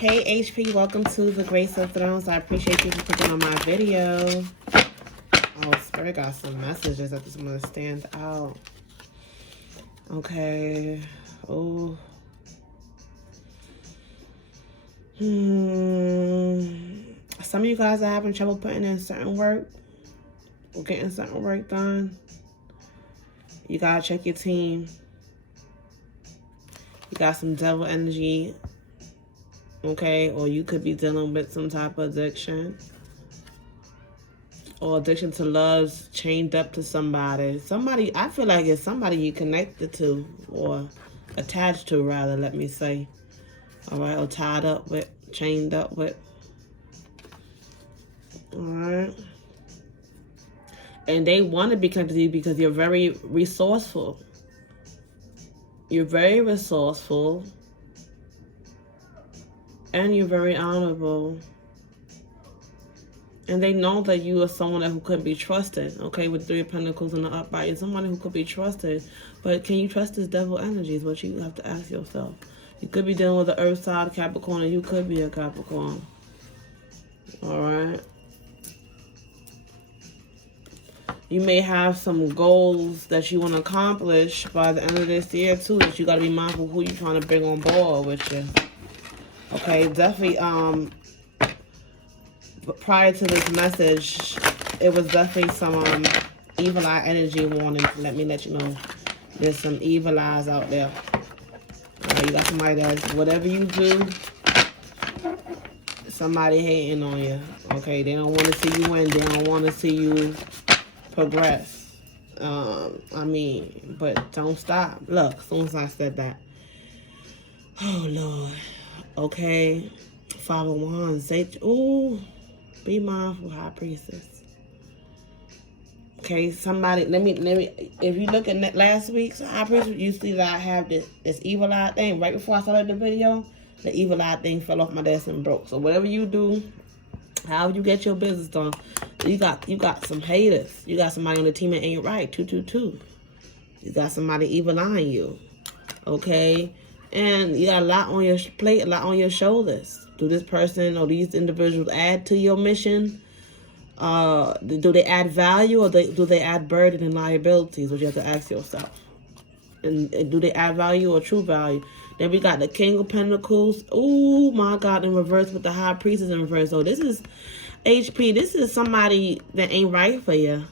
Hey HP, welcome to the Grace of Thrones. I appreciate you for clicking on my video. Oh, Spirit got some messages that just want to stand out. Okay. Oh. Some of you guys are having trouble putting in certain work or getting certain work done. You gotta check your team. You got some devil energy. Okay, or you could be dealing with some type of addiction. Or addiction to love's chained up to somebody. Somebody, I feel like it's somebody you connected to or attached to, rather, let me say. All right, or tied up with, chained up with. All right. And they want to be connected to you because you're very resourceful. You're very resourceful. And you're very honorable. And they know that you are someone who could be trusted, okay, with 3 of Pentacles in the upright. You're someone who could be trusted. But can you trust this devil energy is what you have to ask yourself. You could be dealing with the earth side Capricorn, and you could be a Capricorn. All right. You may have some goals that you want to accomplish by the end of this year, too, that you got to be mindful who you're trying to bring on board with you. Okay, definitely, prior to this message, it was definitely some evil eye energy warning. Let you know. There's some evil eyes out there. You got somebody that's, whatever you do, somebody hating on you. Okay, they don't want to see you win. They don't want to see you progress. But don't stop. Look, as soon as I said that. Oh, Lord. Okay. 5 of Wands. Ooh. Be mindful, High Priestess. Okay, somebody, let me, if you look at last week's High Priestess, you see that I have this evil eye thing. Right before I started the video, the evil eye thing fell off my desk and broke. So whatever you do, however you get your business done, you got some haters. You got somebody on the team that ain't right. 222. You got somebody evil eyeing you. Okay? And you got a lot on your plate, a lot on your shoulders. Do this person or these individuals add to your mission? Do they add value, or do they add burden and liabilities? What you have to ask yourself. And do they add value or true value? Then we got the King of Pentacles. Oh my God, in reverse with the High Priestess in reverse. So this is HP. This is somebody that ain't right for you.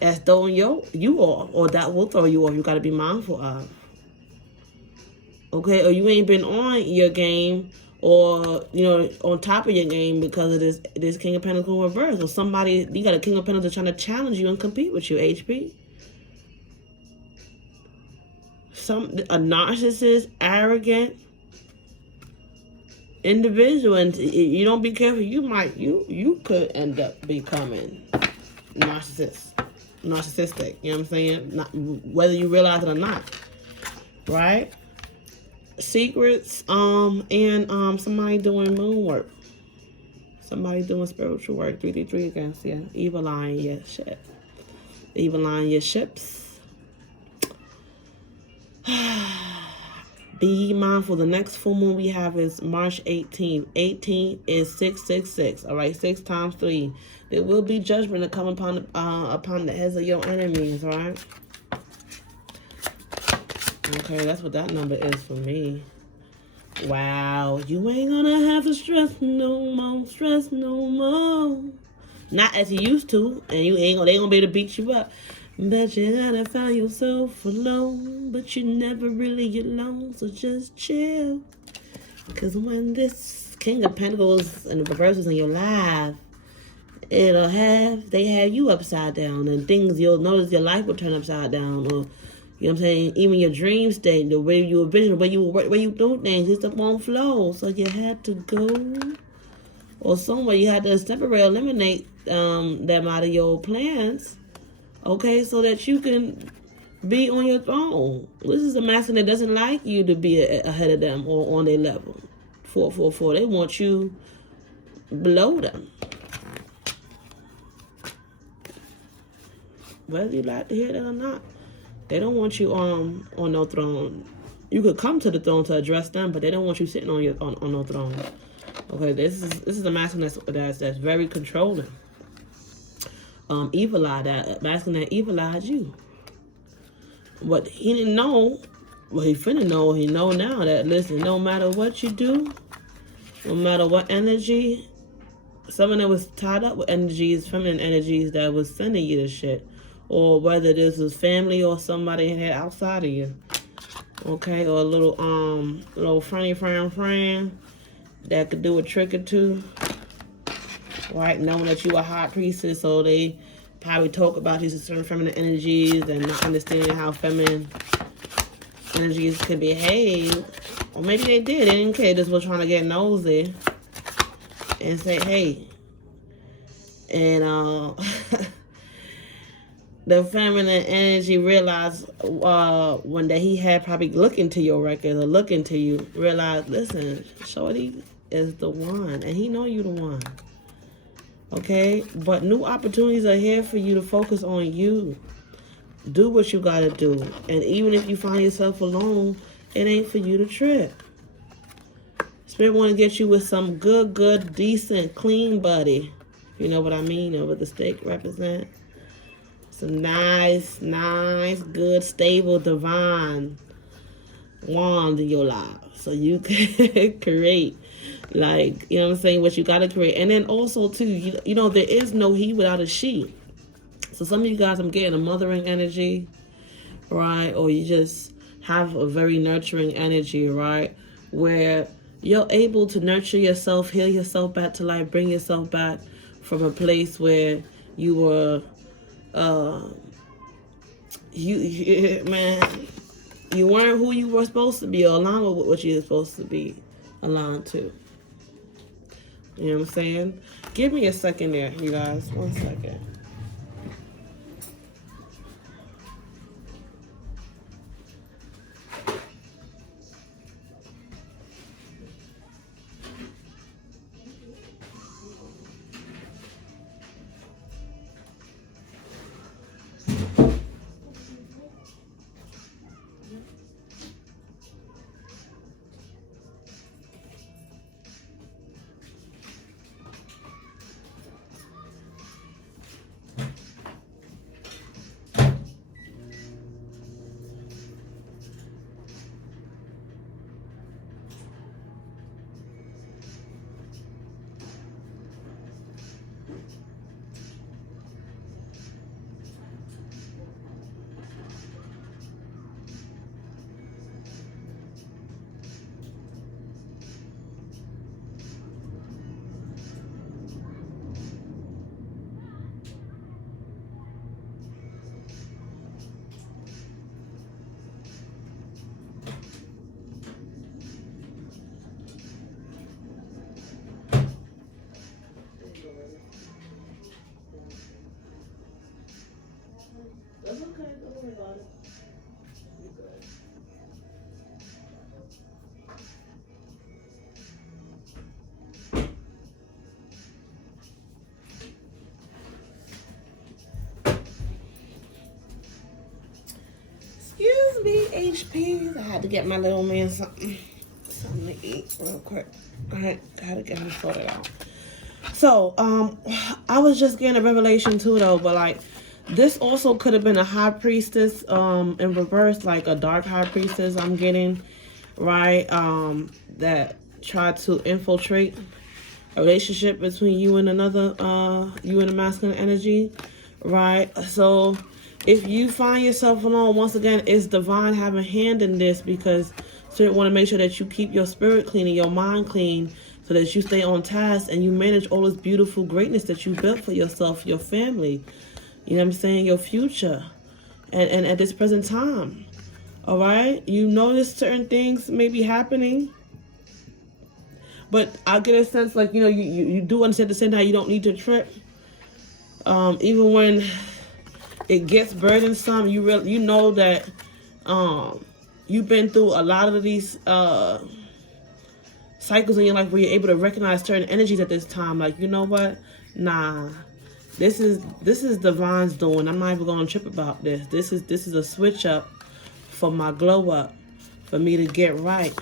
That's throwing you off, or that will throw you off. You got to be mindful of. Okay, or you ain't been on your game, or on top of your game because of this King of Pentacles reverse. Or somebody, you got a King of Pentacles trying to challenge you and compete with you, HP. A narcissist, arrogant individual, and you don't be careful, you could end up becoming narcissistic. You know what I'm saying? Not whether you realize it or not, right? Secrets, and somebody doing moon work. Somebody doing spiritual work. 333 against, yeah. Evil eyeing your ship. Evil eyeing your ships. Be mindful. The next full moon we have is March 18th. 18 is 666. All right, 6 times 3. There will be judgment to come upon the heads of your enemies. All right. Okay, that's what that number is for me. Wow, you ain't gonna have to stress no more. Not as you used to, and they gonna be able to beat you up. Bet you gotta find yourself alone, but you're never really alone, so just chill. Because when this King of Pentacles and the reverse is in your life, they have you upside down, and things you'll notice your life will turn upside down, or you know what I'm saying? Even your dream state, the way you envision, the way you do things, it just won't flow. So you had to go, or somewhere you had to separate, eliminate them out of your plans, okay, so that you can be on your throne. This is a masculine that doesn't like you to be ahead of them or on their level. 444. They want you below them. Whether you like to hear that or not. They don't want you on no throne. You could come to the throne to address them, but they don't want you sitting on on no throne. Okay, this is a masculine that's very controlling. Evil eye, that masculine that evil eyed you. But he didn't know. Well, he finna know. He know now that, listen, no matter what you do, no matter what energy, someone that was tied up with energies, feminine energies that was sending you this shit, or whether this was family or somebody had outside of you, okay, or a little friend that could do a trick or two, right? Knowing that you a high priestess, so they probably talk about these certain feminine energies and not understanding how feminine energies could behave. Or maybe they did. They didn't care. Just was trying to get nosy and say, hey. And the feminine energy realized one day he had probably look into your records or look into you, realized, listen, shorty is the one. And he know you the one. Okay? But new opportunities are here for you to focus on you. Do what you gotta do. And even if you find yourself alone, it ain't for you to trip. Spirit want to get you with some good, decent, clean buddy. You know what I mean? And what the stake represent. Some nice, good, stable, divine wand in your life. So you can create, like, you know what I'm saying, what you got to create. And then also, too, you know, there is no he without a she. So some of you guys, I'm getting a mothering energy, right? Or you just have a very nurturing energy, right? Where you're able to nurture yourself, heal yourself back to life, bring yourself back from a place where you were, you weren't who you were supposed to be, or aligned with what you were supposed to be aligned to. You know what I'm saying? Give me a second there, you guys. 1 second. That's okay. Don't worry about it. You're good. Excuse me, HPs. I had to get my little man something to eat real quick. Alright, gotta get him sorted out. So, I was just getting a revelation too, though, but like, this also could have been a high priestess, in reverse, like a dark high priestess I'm getting, right, that tried to infiltrate a relationship between you and another, you and a masculine energy, right? So, if you find yourself alone, once again, it's divine having a hand in this, because Spirit want to make sure that you keep your spirit clean and your mind clean, so that you stay on task and you manage all this beautiful greatness that you built for yourself, your family, you know what I'm saying, your future, and at this present time, all right? You notice certain things may be happening, but I get a sense, like, you know, you do understand at the same time you don't need to trip. Even when it gets burdensome, you know that you've been through a lot of these cycles in your life where you're able to recognize certain energies at this time. Like, you know what? Nah, this is divine's doing. I'm not even going to trip about this. This is a switch up for my glow up, for me to get right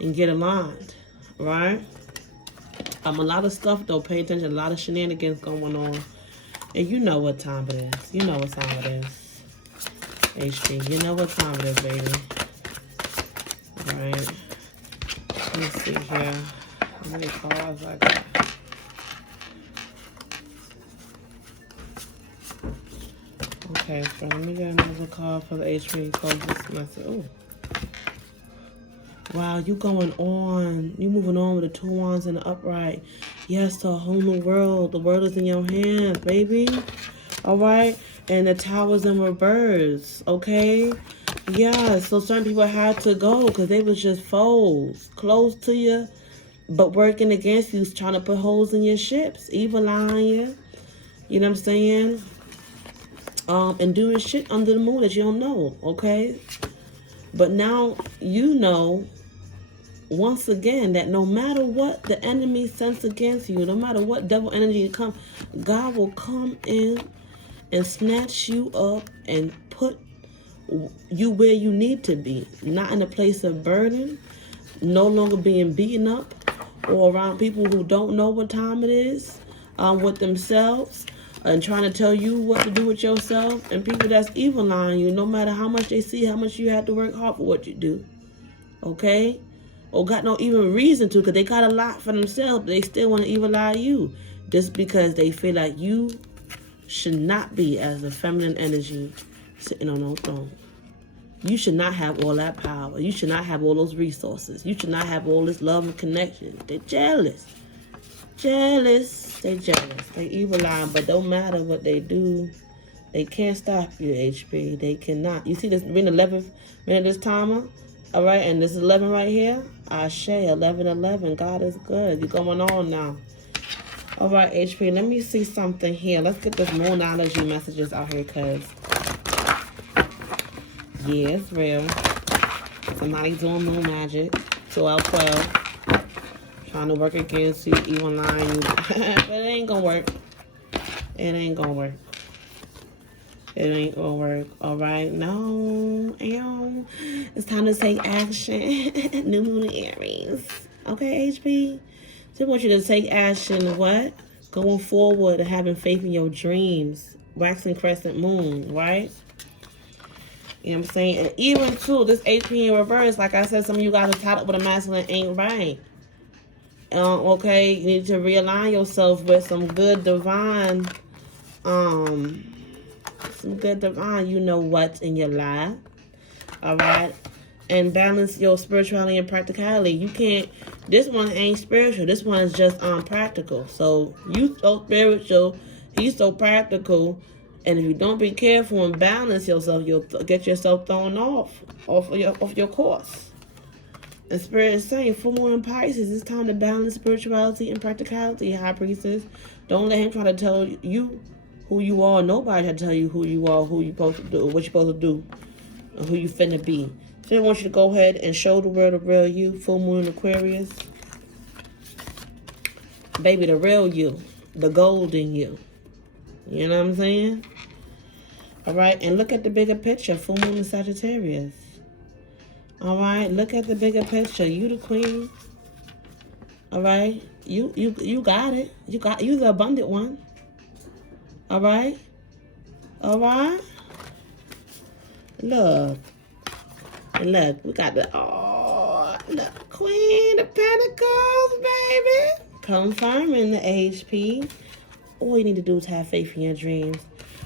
and get aligned, right? A lot of stuff though, pay attention, a lot of shenanigans going on. And you know what time it is. You know what time it is. HP, you know what time it is, baby. Alright. Let me see here. How many cards I got? Okay, so let me get another card for the HP. Close this message. Ooh. Wow, you going on. You moving on with the 2 wands and the upright. Yes, to a whole new world. The world is in your hands, baby. All right? And the tower's in reverse, okay? Yeah, so certain people had to go because they was just foes. Close to you, but working against you, trying to put holes in your ships. Evil eyeing you. You know what I'm saying? And doing shit under the moon that you don't know, okay? But now you know, once again, that no matter what the enemy sends against you, no matter what devil energy comes, God will come in and snatch you up and put you where you need to be. Not in a place of burden, no longer being beaten up or around people who don't know what time it is, with themselves, and trying to tell you what to do with yourself, and people that's evil eyeing you, no matter how much they see, how much you have to work hard for what you do, okay? Or got no even reason to, because they got a lot for themselves, but they still want to evil eye you, just because they feel like you should not be, as a feminine energy, sitting on no throne. You should not have all that power. You should not have all those resources. You should not have all this love and connection. They're jealous. Jealous. They jealous. They evil eye, but don't matter what they do. They can't stop you, HP. They cannot. You see this being 11th minute this timer? All right, and this is 11 right here. Ashe, 11:11. God is good. You're going on now. All right, HP, let me see something here. Let's get this moonology messages out here, because, yeah, it's real. Somebody's doing moon magic. 12. Trying to work against you, evil lying you. But it ain't gonna work. It ain't gonna work. It ain't gonna work. All right, no. It's time to take action. New moon in Aries. Okay, HP? So I want you to take action, what? Going forward and having faith in your dreams. Waxing crescent moon, right? You know what I'm saying? And even, too, this HP in reverse, like I said, some of you guys are tied up with a masculine ain't right. Okay, you need to realign yourself with some good divine, you know what's in your life. All right? And balance your spirituality and practicality. You can't, this one ain't spiritual. This one is just practical. So you so spiritual, he's so practical. And if you don't be careful and balance yourself, you'll get yourself thrown off your course. And Spirit is saying, full moon in Pisces, it's time to balance spirituality and practicality, High Priestess. Don't let him try to tell you who you are. Nobody can tell you who you are, who you're supposed to do, what you're supposed to do, and who you finna be. So I want you to go ahead and show the world the real you, full moon in Aquarius. Baby, the real you, the golden you. You know what I'm saying? All right, and look at the bigger picture, full moon in Sagittarius. All right, look at the bigger picture. You the queen. All right, you got it. You the abundant one. All right, all right. Look, we got the look, Queen of Pentacles, baby. Confirming the HP. All you need to do is have faith in your dreams,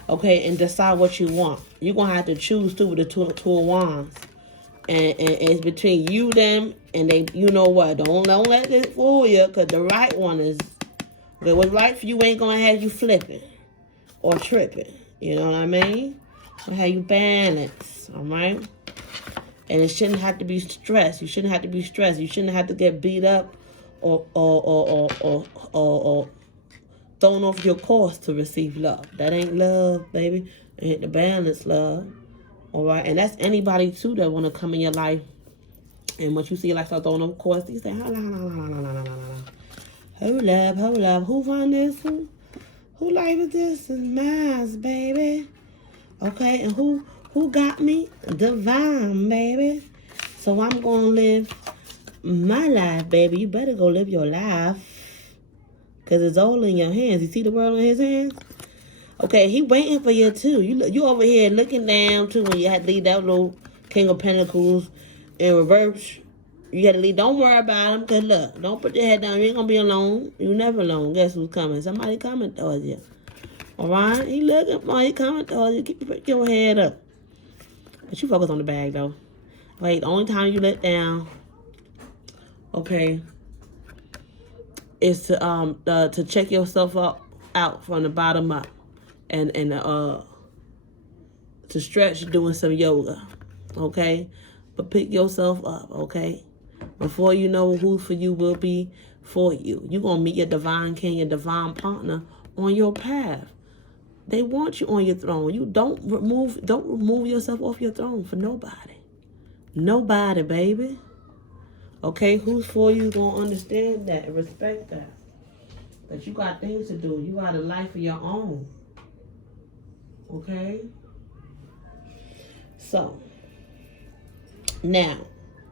okay, and decide what you want. You're gonna have to choose too with the two of wands. And it's between you, them, and they. You know what? Don't let it fool you, because the right one is. Okay, what's right for you ain't gonna have you flipping or tripping. You know what I mean? Gonna have you balance, all right? And it shouldn't have to be stressed. You shouldn't have to be stressed. You shouldn't have to get beat up or thrown off your course to receive love. That ain't love, baby. It ain't the balance, love. All right, and that's anybody too that want to come in your life. And once you see your life start throwing off course, you say, hold up, who run this? Who life is this? It's mine, baby. Okay, and who got me? Divine, baby. So I'm going to live my life, baby. You better go live your life. Because it's all in your hands. You see the world in his hands? Okay, he waiting for you, too. You over here looking down, too, when you had to leave that little King of Pentacles in reverse. You had to leave. Don't worry about him. Because, look, don't put your head down. You ain't going to be alone. You never alone. Guess who's coming? Somebody coming towards you. All right? He looking for you. Coming towards you. Keep your head up. But you focus on the bag, though. Wait, the only time you let down, okay, is to check yourself out from the bottom up, and to stretch doing some yoga, okay? But pick yourself up, okay? Before you know who for you will be for you. You're gonna meet your divine king, your divine partner on your path. They want you on your throne. You don't remove yourself off your throne for nobody. Nobody, baby. Okay, who's for you gonna understand that and respect that. That you got things to do. You got a life of your own. Okay? So, now,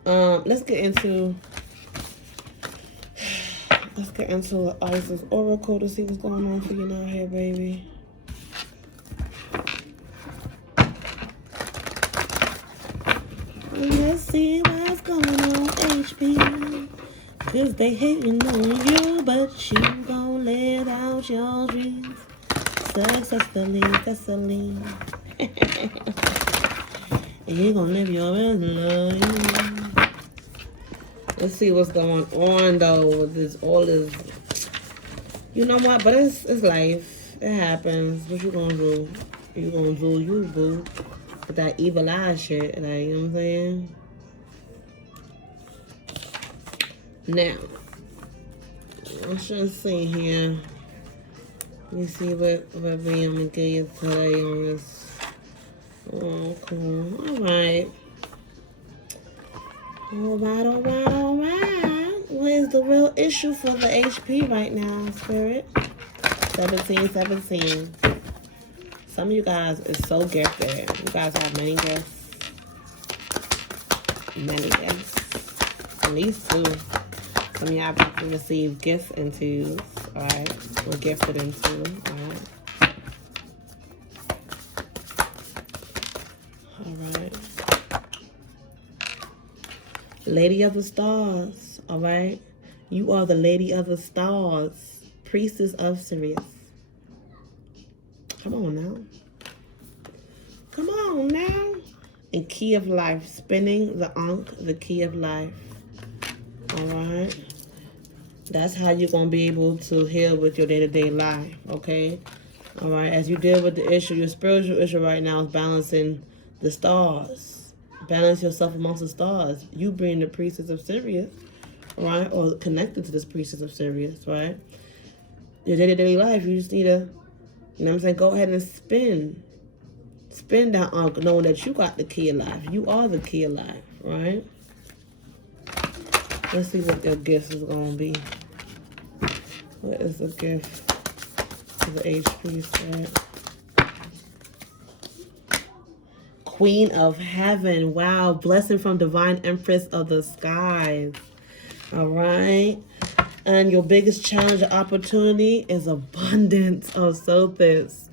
let's get into Isis Oracle to see what's going on for you now here, baby. Let's see what's going on, HP. Cause they hating on you, but you gon' live out your dreams successfully. And you gon' live your best life. Let's see what's going on though with this, all this. You know what? But it's life. It happens. What you gonna do? You gonna do you, boo. With that evil eye shit, like, you know what I'm saying? Now, I should see here. Let me see what I'm gonna get you today on this. Oh, cool. Alright. Alright. What is the real issue for the HP right now, Spirit? 17. Some of you guys is so gifted. You guys have many gifts. At least 2. Some of y'all about to receive gifts and 2s. Alright. We're gifted in 2. Alright. Alright. Lady of the Stars. Alright. You are the Lady of the Stars. Priestess of Sirius. Come on now. Come on now. And Key of Life. Spinning the Ankh, the Key of Life. Alright. That's how you're going to be able to heal with your day-to-day life. Okay? Alright. As you deal with the issue, your spiritual issue right now is balancing the stars. Balance yourself amongst the stars. You being the Priestess of Sirius. Alright? Or connected to this Priestess of Sirius. Right? Your day-to-day life, you just need to, you know what I'm saying? Go ahead and spin. Spin that Ankh, knowing that you got the key of life. You are the key of life, right? Let's see what your gift is going to be. What is the gift for the HP set? Queen of Heaven. Wow. Blessing from Divine Empress of the Skies. All right. And your biggest challenge or opportunity is abundance of Sothis.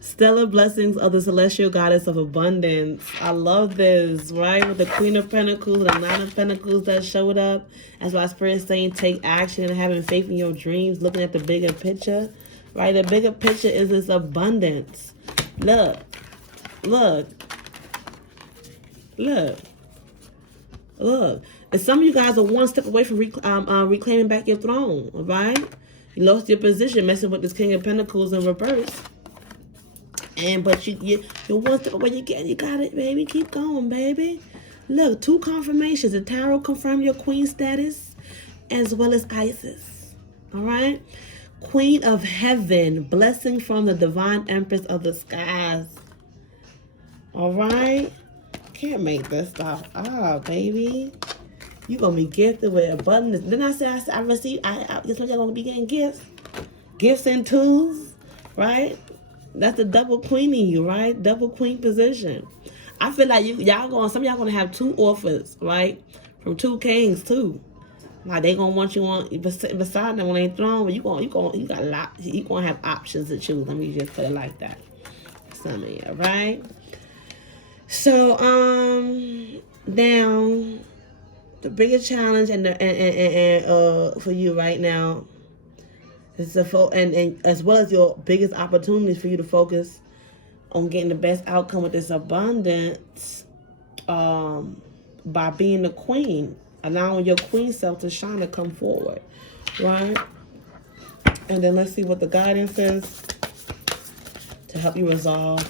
Stellar blessings of the celestial goddess of abundance. I love this, right? With the Queen of Pentacles, the Nine of Pentacles that showed up. That's why Spirit's saying take action and having faith in your dreams, looking at the bigger picture, right? The bigger picture is this abundance. Look. And some of you guys are one step away from reclaiming back your throne, all right? You lost your position messing with this King of Pentacles in reverse. But you're one step away. You got it, baby. Keep going, baby. Look, 2 confirmations. The tarot confirmed your queen status as well as Isis. All right? Queen of Heaven. Blessing from the Divine Empress of the Skies. All right? Can't make this stuff up, baby. You're going to be gifted with abundance. Then I said, I received, guess what, you're going to be getting gifts? Gifts and tools, right? That's the double queen in you, right? Double queen position. I feel like some of y'all gonna have 2 offers, right? From 2 kings too. Like they gonna want you on beside them on their throne, but you got a lot. You gonna have options to choose. Let me just put it like that. Some of you, right? So now the biggest challenge for you right now is and as well as your biggest opportunities for you to focus on getting the best outcome with this abundance, by being the queen, allowing your queen self to shine, to come forward, right? And then let's see what the guidance is to help you resolve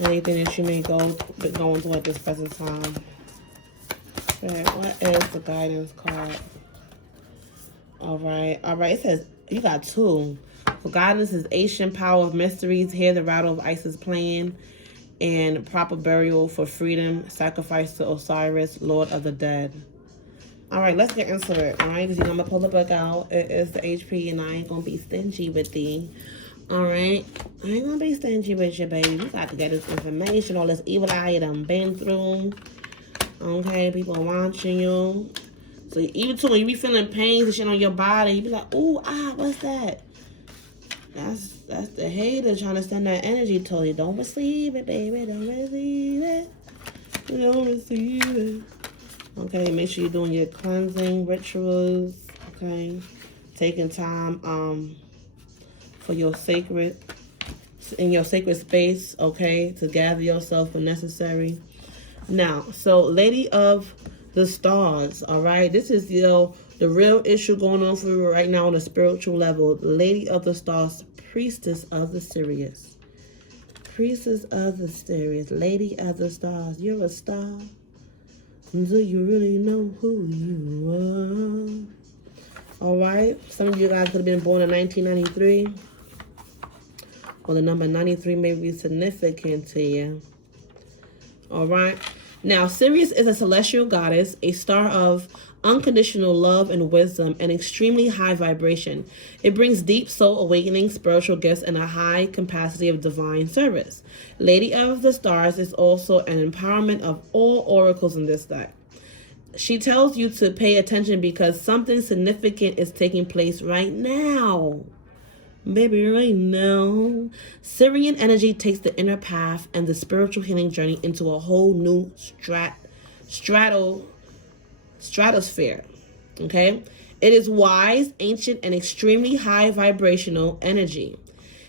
anything that you may be going through at this present time. Okay, what is the guidance card? All right. It says you got 2. So guidance is ancient power of mysteries. Hear the rattle of Isis playing, and proper burial for freedom. Sacrifice to Osiris, Lord of the Dead. All right, let's get into it. All right, because I'm gonna pull the book out. It is the HP, and I ain't gonna be stingy with thee. All right, I ain't gonna be stingy with you, baby. We got to get this information, all this evil eye you done been through. Okay, people are watching you. So even too, when you be feeling pains and shit on your body, you be like, ooh, what's that? That's the hater trying to send that energy to you. Don't receive it, baby. Don't receive it. Don't receive it. Okay, make sure you're doing your cleansing rituals. Okay, taking time for your sacred space. Okay, to gather yourself when necessary. Now, so Lady of the Stars. All right, this is the real issue going on for you right now on a spiritual level. Lady of the Stars, Priestess of the Sirius. Priestess of the Sirius, Lady of the Stars. You're a star. Do you really know who you are? All right. Some of you guys could have been born in 1993. Well, the number 93 may be significant to you. All right. Now, Sirius is a celestial goddess, a star of unconditional love and wisdom, and extremely high vibration. It brings deep soul awakening, spiritual gifts, and a high capacity of divine service. Lady of the Stars is also an empowerment of all oracles in this deck. She tells you to pay attention because something significant is taking place right now. Baby, right now. Syrian energy takes the inner path and the spiritual healing journey into a whole new stratosphere. Okay? It is wise, ancient, and extremely high vibrational energy.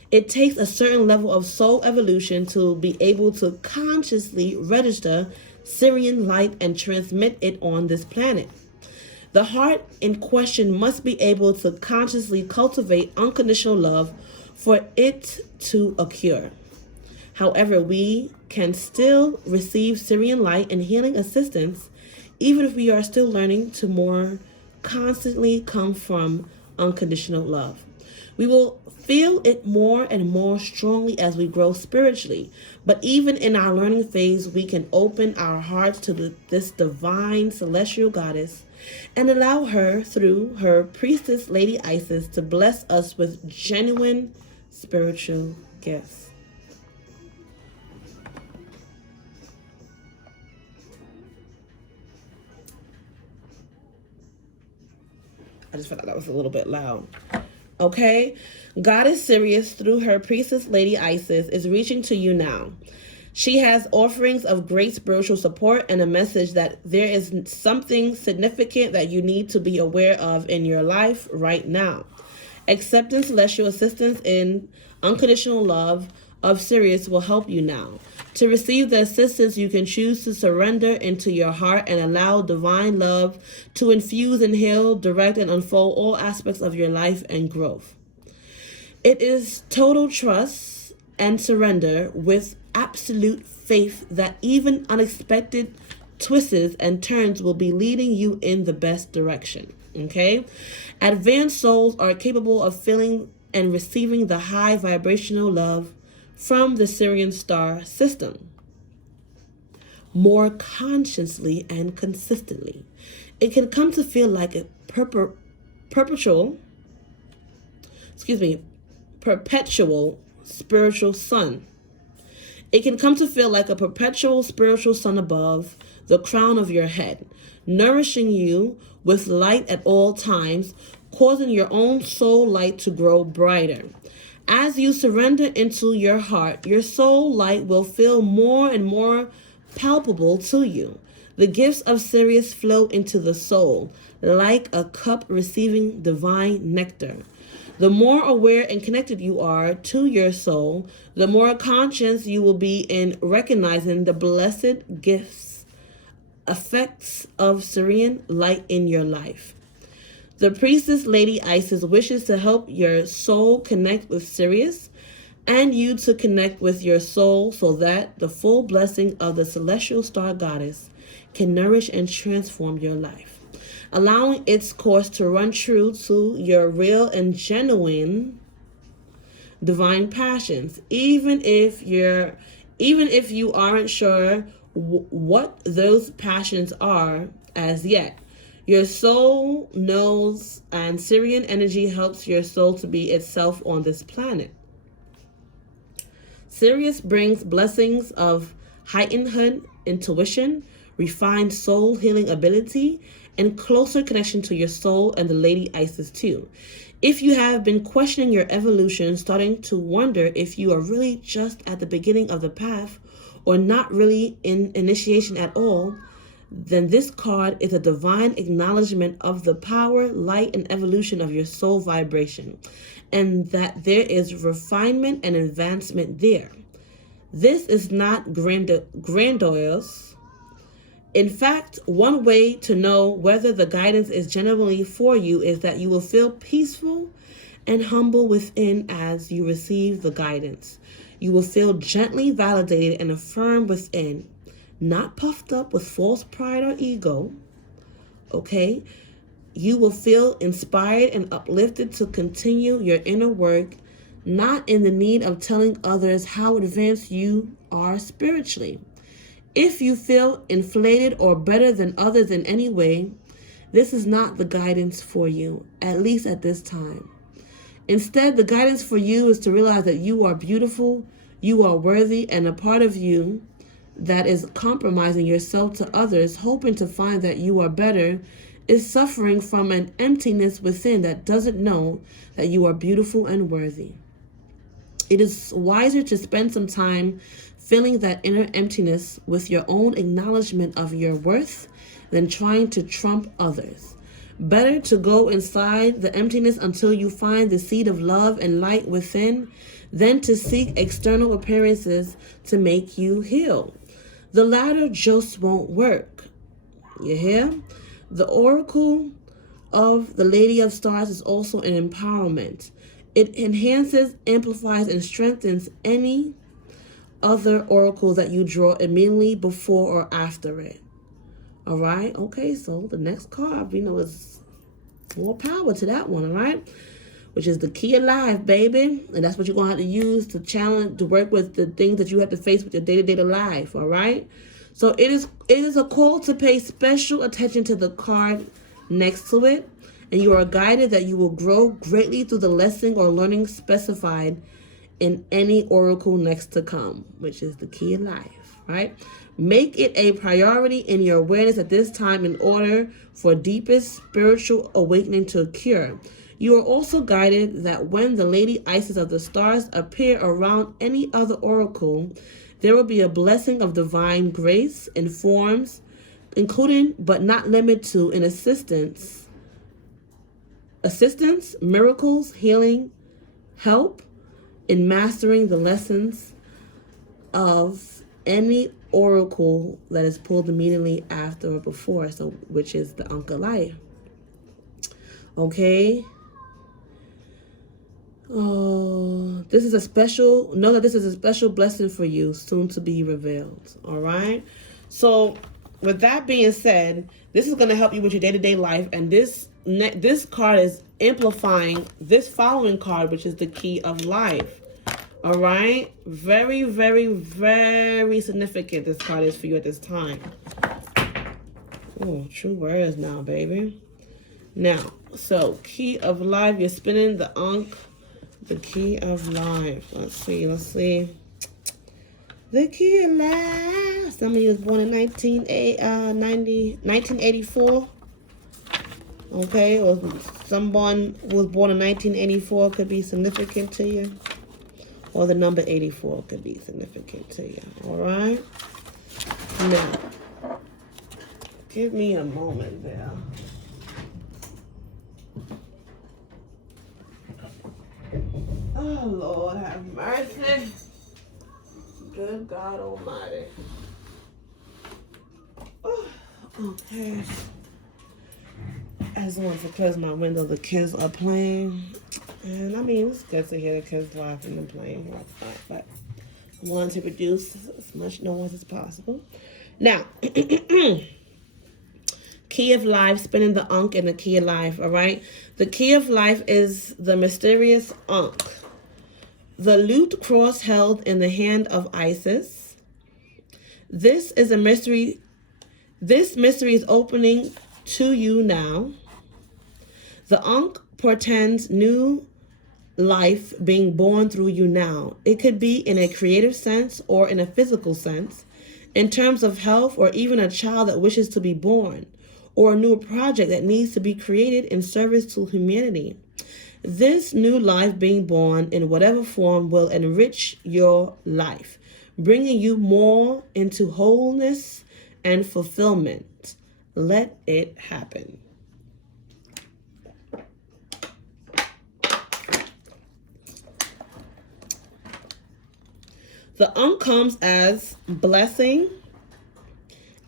It takes a certain level of soul evolution to be able to consciously register Syrian light and transmit it on this planet. The heart in question must be able to consciously cultivate unconditional love for it to occur. However, we can still receive Syrian light and healing assistance even if we are still learning to more constantly come from unconditional love. We will feel it more and more strongly as we grow spiritually. But even in our learning phase, we can open our hearts to this divine celestial goddess and allow her, through her priestess, Lady Isis, to bless us with genuine spiritual gifts. I just felt like that was a little bit loud. Okay? Goddess Sirius, through her priestess, Lady Isis, is reaching to you now. She has offerings of great spiritual support and a message that there is something significant that you need to be aware of in your life right now. Accepting celestial assistance in unconditional love of Sirius will help you now. To receive the assistance, you can choose to surrender into your heart and allow divine love to infuse and heal, direct, and unfold all aspects of your life and growth. It is total trust and surrender with absolute faith that even unexpected twists and turns will be leading you in the best direction. Okay? Advanced souls are capable of feeling and receiving the high vibrational love from the Syrian star system more consciously and consistently. It can come to feel like a perpetual spiritual sun. It can come to feel like a perpetual spiritual sun above the crown of your head, nourishing you with light at all times, causing your own soul light to grow brighter. As you surrender into your heart, your soul light will feel more and more palpable to you. The gifts of Sirius flow into the soul, like a cup receiving divine nectar. The more aware and connected you are to your soul, the more conscious you will be in recognizing the blessed gifts, effects of serene light in your life. The priestess Lady Isis wishes to help your soul connect with Sirius and you to connect with your soul so that the full blessing of the celestial star goddess can nourish and transform your life, allowing its course to run true to your real and genuine divine passions, even if you aren't sure what those passions are as yet. Your soul knows, and Sirian energy helps your soul to be itself on this planet. Sirius brings blessings of heightened intuition, refined soul healing ability, and closer connection to your soul and the Lady Isis too. If you have been questioning your evolution, starting to wonder if you are really just at the beginning of the path or not really in initiation at all, then this card is a divine acknowledgement of the power, light, and evolution of your soul vibration, and that there is refinement and advancement there. This is not grandiose. In fact, one way to know whether the guidance is genuinely for you is that you will feel peaceful and humble within as you receive the guidance. You will feel gently validated and affirmed within, not puffed up with false pride or ego. Okay? You will feel inspired and uplifted to continue your inner work, not in the need of telling others how advanced you are spiritually. If you feel inflated or better than others in any way, this is not the guidance for you, at least at this time. Instead, the guidance for you is to realize that you are beautiful, you are worthy, and a part of you that is compromising yourself to others, hoping to find that you are better, is suffering from an emptiness within that doesn't know that you are beautiful and worthy. It is wiser to spend some time filling that inner emptiness with your own acknowledgement of your worth than trying to trump others. Better to go inside the emptiness until you find the seed of love and light within than to seek external appearances to make you heal. The latter just won't work. You hear? The oracle of the Lady of Stars is also an empowerment. It enhances, amplifies, and strengthens any other oracle that you draw immediately before or after it. All right? Okay, so the next card, we know, is more power to that one, all right? Which is the key of life, baby. And that's what you're going to have to use to challenge, to work with the things that you have to face with your day-to-day life, all right? So it is a call to pay special attention to the card next to it. And you are guided that you will grow greatly through the lesson or learning specified in any oracle next to come, which is the key of life, right? Make it a priority in your awareness at this time in order for deepest spiritual awakening to occur. You are also guided that when the Lady Isis of the Stars appear around any other oracle, there will be a blessing of divine grace in forms, including but not limited to an assistance, miracles, healing, help in mastering the lessons of any oracle that is pulled immediately after or before, so which is the Ankh of Life. Okay. Oh, this is a special, know that this is a special blessing for you, soon to be revealed. All right. So with that being said, this is going to help you with your day-to-day life. And this card is amplifying this following card, which is the key of life. All right. Very, very, very significant this card is for you at this time. Oh, true words now, baby. Now, so key of life, you're spinning the Ankh. The key of life. Let's see. The key of life. Some of you was born in 1984. Okay, or someone was born in 1984 could be significant to you. Or the number 84 could be significant to you. All right? Now, give me a moment there. Oh, Lord, have mercy. Good God Almighty. Oh, okay. I just wanted to close my window. The kids are playing. And I mean, it's good to hear the kids laughing and playing. But I wanted to reduce as much noise as possible. Now, key of life, spinning the Ankh in the key of life, all right? The key of life is the mysterious Ankh. The lute cross held in the hand of Isis. This is a mystery. This mystery is opening to you now. The Ankh portends new life being born through you now. It could be in a creative sense or in a physical sense, in terms of health, or even a child that wishes to be born, or a new project that needs to be created in service to humanity. This new life being born in whatever form will enrich your life, bringing you more into wholeness and fulfillment. Let it happen. The Ankh comes as blessing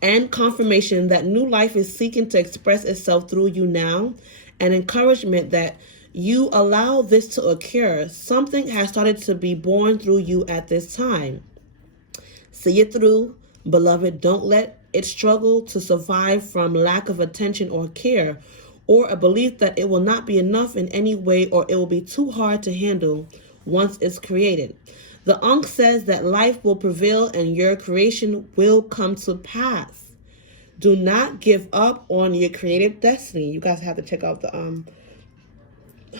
and confirmation that new life is seeking to express itself through you now, and encouragement that you allow this to occur. Something has started to be born through you at this time. See it through, beloved. Don't let it struggle to survive from lack of attention or care, or a belief that it will not be enough in any way, or it will be too hard to handle once it's created. The Ankh says that life will prevail and your creation will come to pass. Do not give up on your creative destiny. You guys have to check out the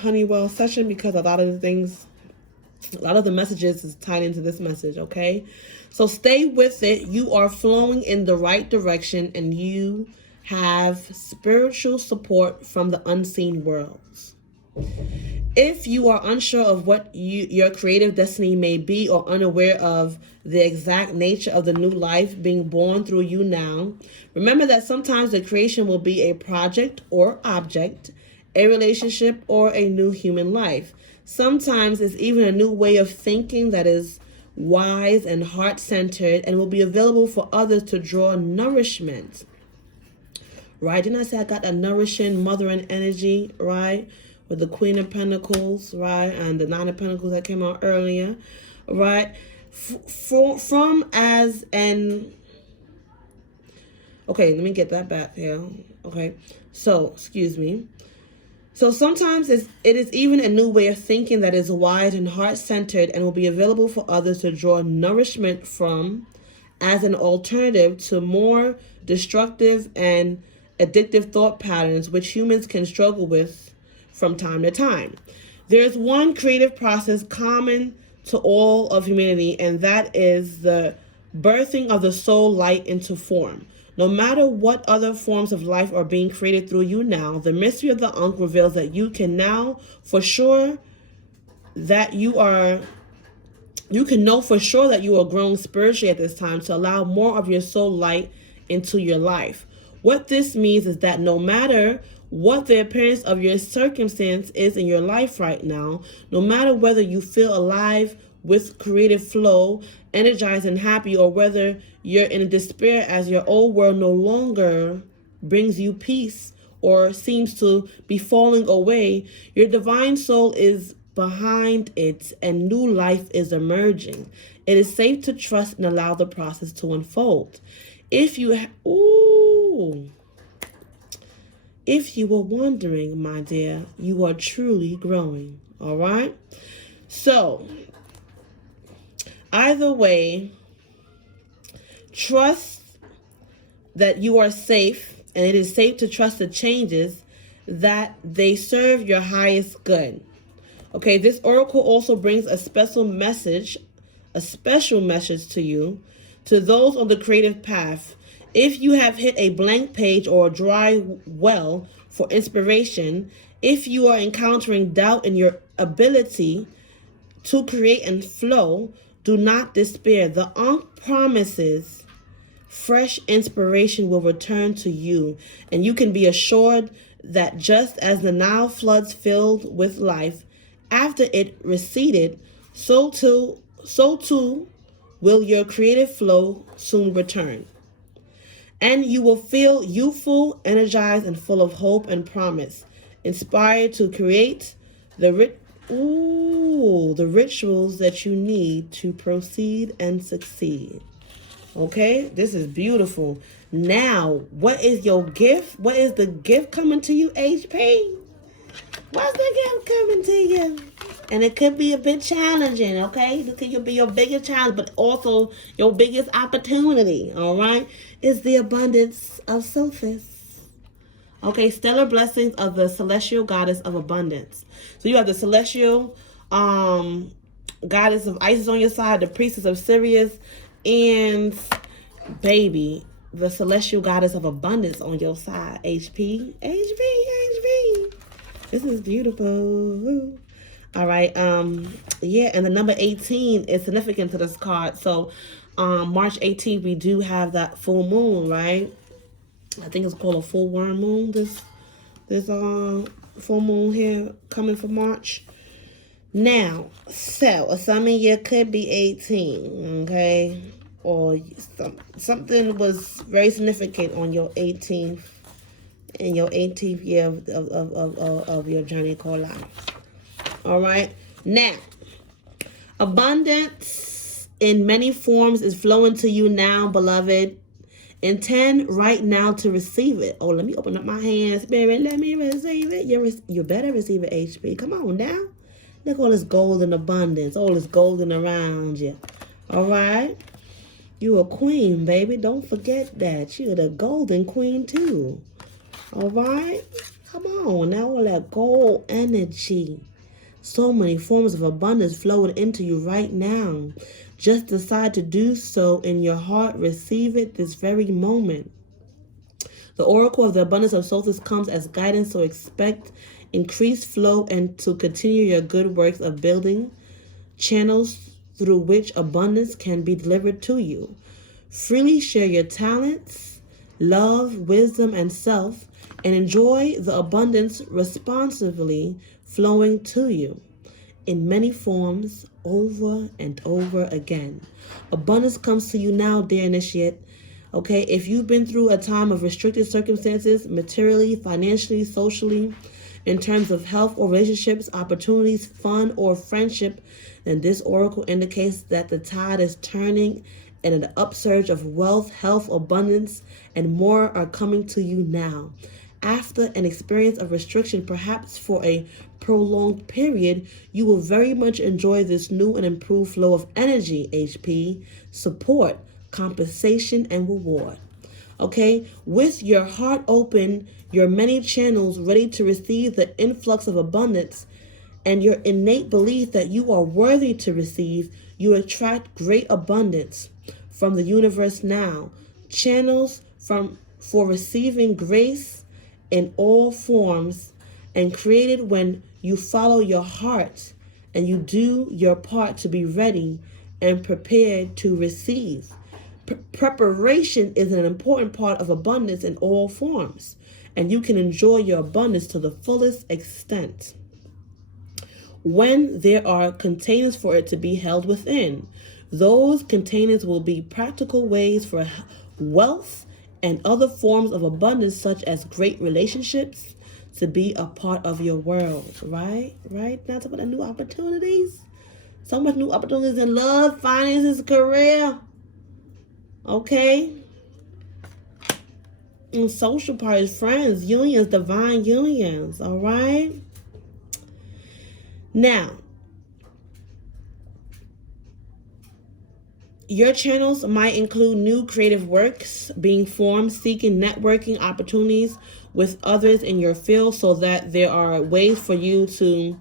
Honeywell session, because a lot of the messages is tied into this message, okay? So stay with it. You are flowing in the right direction, and you have spiritual support from the unseen worlds. If you are unsure of what your creative destiny may be, or unaware of the exact nature of the new life being born through you now, remember that sometimes the creation will be a project or object, a relationship, or a new human life. Sometimes it's even a new way of thinking that is wise and heart-centered and will be available for others to draw nourishment. Right? Didn't I say I got a nourishing, mothering energy, right? With the Queen of Pentacles, right? And the Nine of Pentacles that came out earlier, right? From as an... Okay, let me get that back here. Okay, so, excuse me. So sometimes it is even a new way of thinking that is wise and heart-centered and will be available for others to draw nourishment from, as an alternative to more destructive and addictive thought patterns which humans can struggle with from time to time. There's one creative process common to all of humanity, and that is the birthing of the soul light into form. No matter what other forms of life are being created through you now, the mystery of the Ankh reveals that you can now for sure that you can know for sure that you are growing spiritually at this time to allow more of your soul light into your life. What this means is that no matter what the appearance of your circumstance is in your life right now, no matter whether you feel alive with creative flow, energized and happy, or whether you're in despair as your old world no longer brings you peace or seems to be falling away, your divine soul is behind it and new life is emerging. It is safe to trust and allow the process to unfold. If you were wondering, my dear, you are truly growing. All right? So, either way, trust that you are safe, and it is safe to trust the changes that they serve your highest good. Okay, this oracle also brings a special message a special message to you. To those on the creative path, if you have hit a blank page or a dry well for inspiration, if you are encountering doubt in your ability to create and flow, do not despair. The Ankh promises fresh inspiration will return to you, and you can be assured that just as the Nile floods filled with life after it receded, so too will your creative flow soon return. And you will feel youthful, energized, and full of hope and promise, inspired to create the rituals that you need to proceed and succeed. Okay, this is beautiful. Now, what is your gift? What is the gift coming to you, HP? What's the gift coming to you? And it could be a bit challenging, okay? This could be your biggest challenge, but also your biggest opportunity, all right? Is the abundance of Sophis. Okay, stellar blessings of the celestial goddess of abundance. So you have the celestial goddess of Isis on your side, the priestess of Sirius, and baby, the celestial goddess of abundance on your side. HP. This is beautiful. All right. Yeah, and the number 18 is significant to this card. So March 18th, we do have that full moon, right? I think it's called a full worm moon. This full moon here coming for March. Now, so some of you could be 18, okay? Or something was very significant on your 18th, in your 18th year of your journey called life. All right. Now, abundance in many forms is flowing to you now, beloved. Intend right now to receive it. Oh, let me open up my hands, Spirit. Let me receive it. You better receive it, HP. Come on now. Look, all this gold in abundance. All this golden around you. All right. You a queen, baby. Don't forget that. You're the golden queen, too. All right. Come on. Now all that gold energy. So many forms of abundance flowing into you right now. Just decide to do so in your heart. Receive it this very moment. The oracle of the abundance of Sophis comes as guidance, so expect increased flow and to continue your good works of building channels through which abundance can be delivered to you. Freely share your talents, love, wisdom, and self, and enjoy the abundance responsively flowing to you in many forms over and over again. Abundance comes to you now, dear initiate. Okay, if you've been through a time of restricted circumstances, materially, financially, socially, in terms of health or relationships, opportunities, fun, or friendship, then this oracle indicates that the tide is turning and an upsurge of wealth, health, abundance, and more are coming to you now. After an experience of restriction, perhaps for a prolonged period, you will very much enjoy this new and improved flow of energy, HP, support, compensation, and reward. Okay, with your heart open, your many channels ready to receive the influx of abundance, and your innate belief that you are worthy to receive, you attract great abundance from the universe now. Channels for receiving grace in all forms and created when you follow your heart and you do your part to be ready and prepared to receive. Preparation is an important part of abundance in all forms, and you can enjoy your abundance to the fullest extent when there are containers for it to be held within. Those containers will be practical ways for wealth and other forms of abundance, such as great relationships, to be a part of your world. Right? Now talk about new opportunities. So much new opportunities in love, finances, career. Okay? And social parties, friends, unions, divine unions. All right? Now, your channels might include new creative works being formed, seeking networking opportunities with others in your field, so that there are ways for you to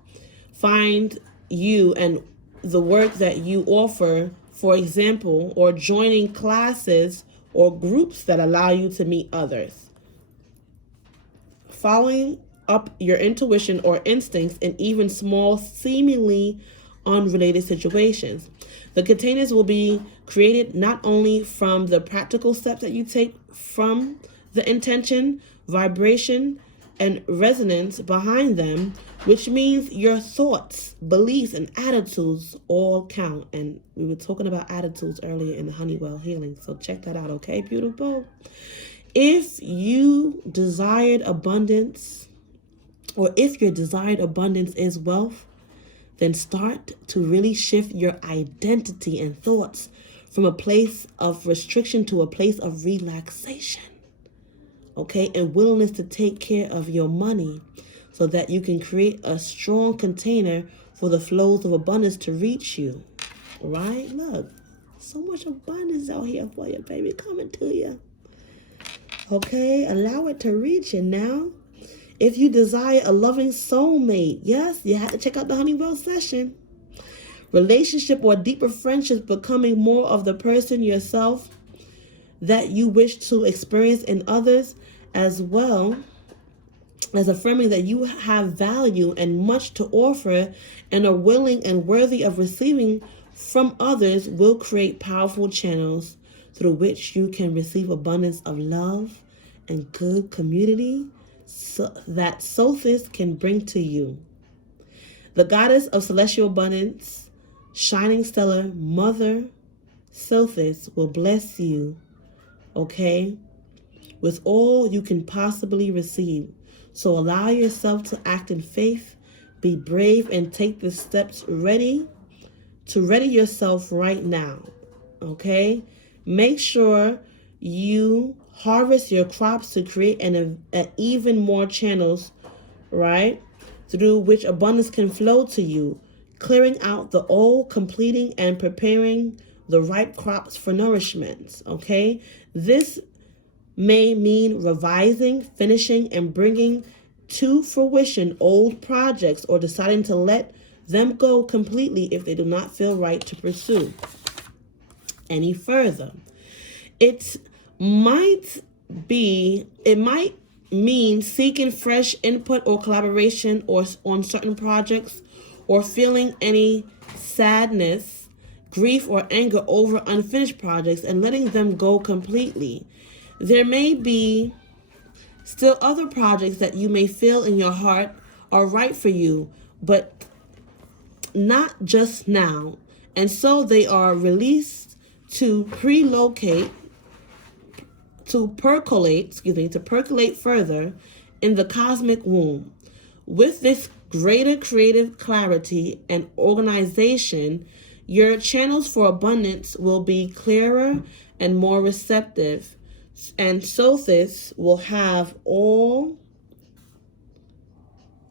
find you and the work that you offer for example, or joining classes or groups that allow you to meet others. Following up your intuition or instincts in even small, seemingly unrelated situations. The containers will be created not only from the practical steps that you take from the intention, vibration, and resonance behind them, which means your thoughts, beliefs, and attitudes all count. And we were talking about attitudes earlier in the Honeywell healing, so check that out, okay, beautiful? If you desired abundance, or if your desired abundance is wealth, then start to really shift your identity and thoughts from a place of restriction to a place of relaxation, okay, and willingness to take care of your money so that you can create a strong container for the flows of abundance to reach you, right? Look, so much abundance out here for you, baby, coming to you, okay? Allow it to reach you now. If you desire a loving soulmate, yes, you have to check out the Honeywell session. Relationship or deeper friendships, becoming more of the person yourself that you wish to experience in others, as well as affirming that you have value and much to offer and are willing and worthy of receiving from others, will create powerful channels through which you can receive abundance of love and good community so that Sothis can bring to you. The goddess of celestial abundance, shining stellar mother Sothis, will bless you, okay, with all you can possibly receive. So allow yourself to act in faith, be brave, and take the steps ready yourself right now, okay? Make sure you harvest your crops to create an even more channels, right, through which abundance can flow to you, clearing out the old, completing and preparing the ripe crops for nourishment, okay? This may mean revising, finishing, and bringing to fruition old projects, or deciding to let them go completely if they do not feel right to pursue any further. It might mean seeking fresh input or collaboration or on certain projects, or feeling any sadness, grief, or anger over unfinished projects and letting them go completely. There may be still other projects that you may feel in your heart are right for you, but not just now. And so they are released to percolate further in the cosmic womb. With this greater creative clarity and organization, your channels for abundance will be clearer and more receptive, and Sothis will have all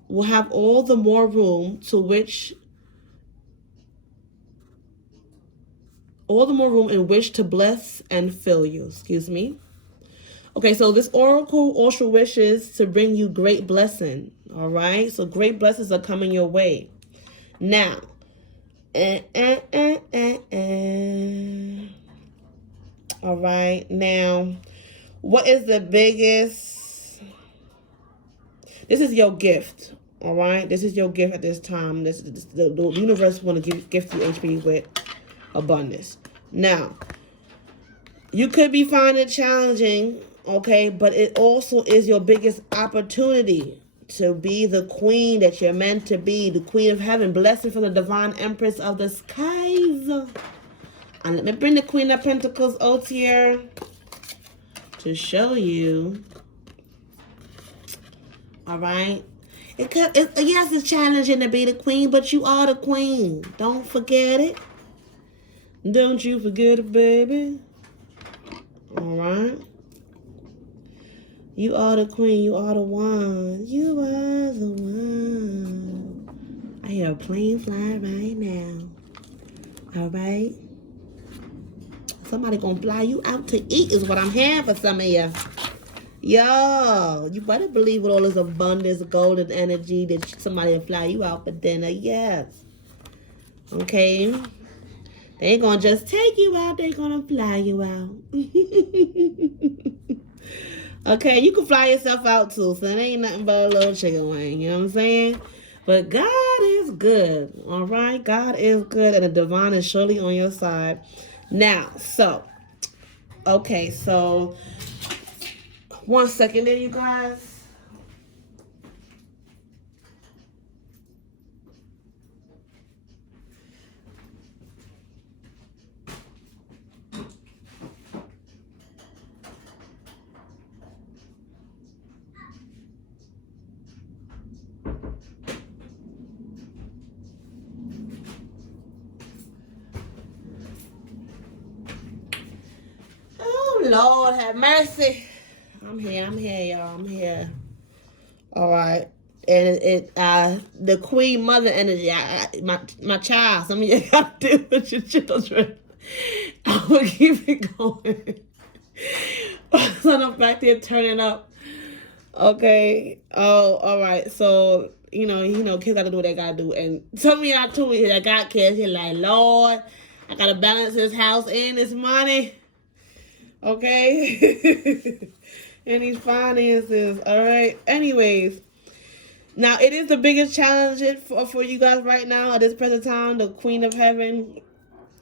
the more room in which to bless and fill you. Excuse me. Okay, so this oracle also wishes to bring you great blessing. All right, so great blessings are coming your way. Now, all right, now, what is the biggest? This is your gift. All right, this is your gift at this time. The universe want to gift you HB with abundance. Now, you could be finding it challenging, okay, but it also is your biggest opportunity to be the queen that you're meant to be, the queen of heaven, blessing from the divine empress of the skies. And let me bring the Queen of Pentacles out here to show you. All right. Yes, it's challenging to be the queen, but you are the queen. Don't forget it. Don't you forget it, baby. All right. You are the queen. You are the one. You are the one. I hear a plane fly right now. All right. Somebody gonna fly you out to eat is what I'm hearing for some of you. Yo, you better believe with all this abundance, golden energy that somebody will fly you out for dinner. Yes. Okay. They ain't gonna just take you out, they gonna fly you out. Okay, you can fly yourself out too, so it ain't nothing but a little chicken wing, you know what I'm saying? But God is good, all right? God is good, and the divine is surely on your side. Now, okay, so 1 second there, you guys. Oh, Lord, have mercy. I'm here, y'all. I'm here. All right. And the queen mother energy, my child, some of you got to do with your children. I'm going to keep it going. So I'm back there turning up. Okay. Oh, all right. So, kids got to do what they got to do. And some of y'all too, that got kids, you're like, Lord, I got to balance this house and this money. Okay. And these finances. All right. Anyways. Now, it is the biggest challenge for you guys right now at this present time, the Queen of Heaven.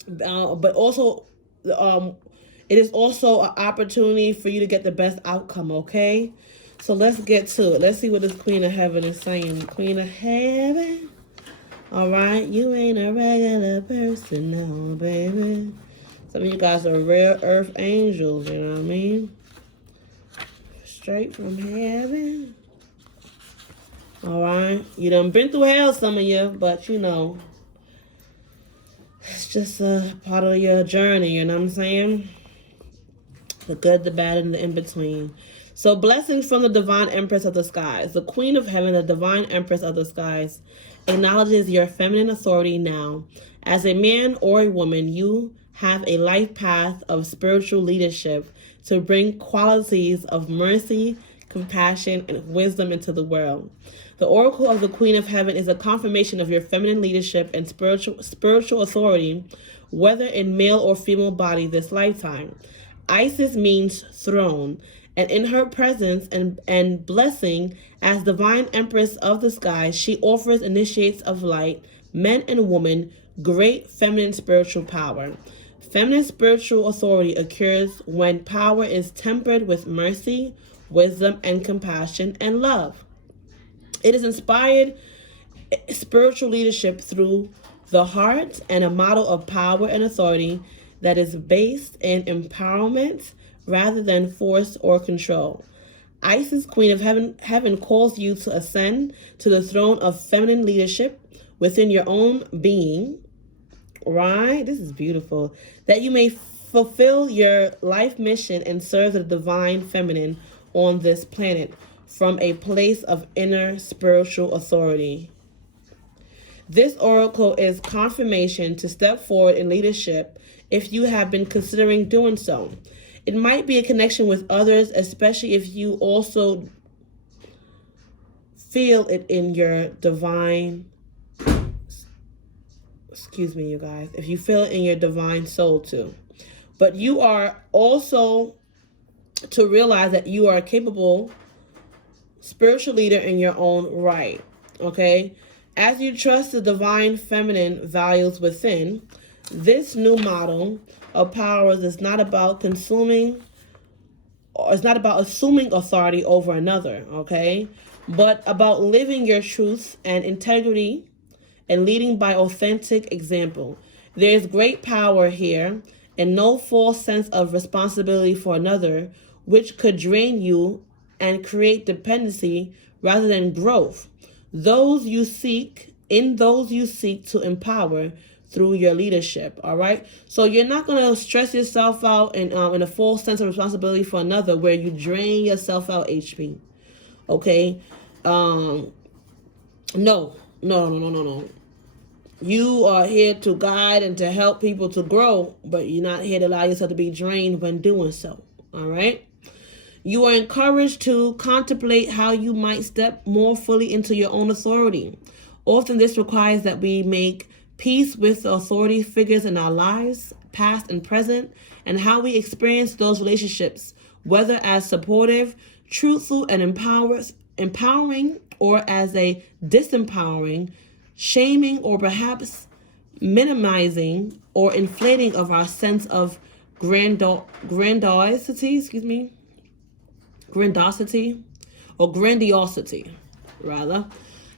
But also, it is also an opportunity for you to get the best outcome, okay? So let's get to it. Let's see what this Queen of Heaven is saying. Queen of Heaven. All right. You ain't a regular person now, baby. Some of you guys are rare earth angels, you know what I mean? Straight from heaven. All right. You done been through hell, some of you, but it's just a part of your journey, you know what I'm saying? The good, the bad, and the in-between. So blessings from the divine empress of the skies. The Queen of Heaven, the divine empress of the skies, acknowledges your feminine authority now. As a man or a woman, you have a life path of spiritual leadership to bring qualities of mercy, compassion, and wisdom into the world. The oracle of the Queen of Heaven is a confirmation of your feminine leadership and spiritual authority, whether in male or female body this lifetime. Isis means throne, and in her presence and blessing as divine empress of the sky, she offers initiates of light, men and women, great feminine spiritual power. Feminine spiritual authority occurs when power is tempered with mercy, wisdom, and compassion and love. It is inspired spiritual leadership through the heart and a model of power and authority that is based in empowerment rather than force or control. Isis, Queen of Heaven calls you to ascend to the throne of feminine leadership within your own being. Right? This is beautiful. That you may fulfill your life mission and serve the divine feminine on this planet from a place of inner spiritual authority. This oracle is confirmation to step forward in leadership if you have been considering doing so. It might be a connection with others, especially if you also feel it in your divine, you guys, if you feel it in your divine soul too. But you are also to realize that you are a capable spiritual leader in your own right, okay? As you trust the divine feminine values within, this new model of powers is not about assuming authority over another, okay? But about living your truth and integrity and leading by authentic example. There is great power here and no false sense of responsibility for another, which could drain you and create dependency rather than growth. Those you seek to empower through your leadership. All right. So you're not going to stress yourself out and in a false sense of responsibility for another where you drain yourself out, HP. Okay. No. You are here to guide and to help people to grow, but you're not here to allow yourself to be drained when doing so. All right. You are encouraged to contemplate how you might step more fully into your own authority. Often this requires that we make peace with the authority figures in our lives, past and present, and how we experience those relationships, whether as supportive, truthful, and empowering, or as a disempowering, shaming, or perhaps minimizing or inflating of our sense of grandiosity, rather.